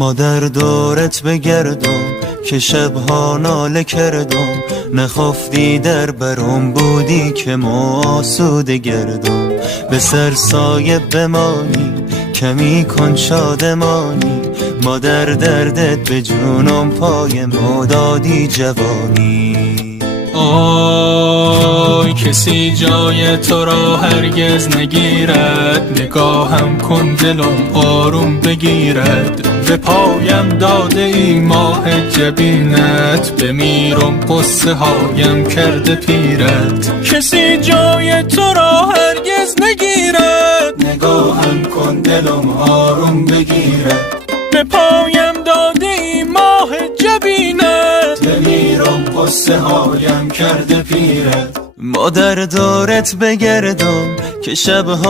مادر دورت بگردم که شبها ناله کردم، نخفتی در برم بودی که ما آسوده گردم. به سر سایه بمانی کمی کن شادمانی، مادر دردت به جونم پای ما دادی جوانی. آی کسی جای تو را هرگز نگیرد، نگاهم کن دلم آروم بگیرد. به پایم داده ای ماه جبینت، بمیرم قصه هایم کرده پیرت. کسی جای تو را هرگز نگیرد، نگاهم کن دلم آروم بگیرد. به پایم داده ای ماه جبینت، بمیرم قصه هایم کرده پیرت. مادر دورت بگردم که شبها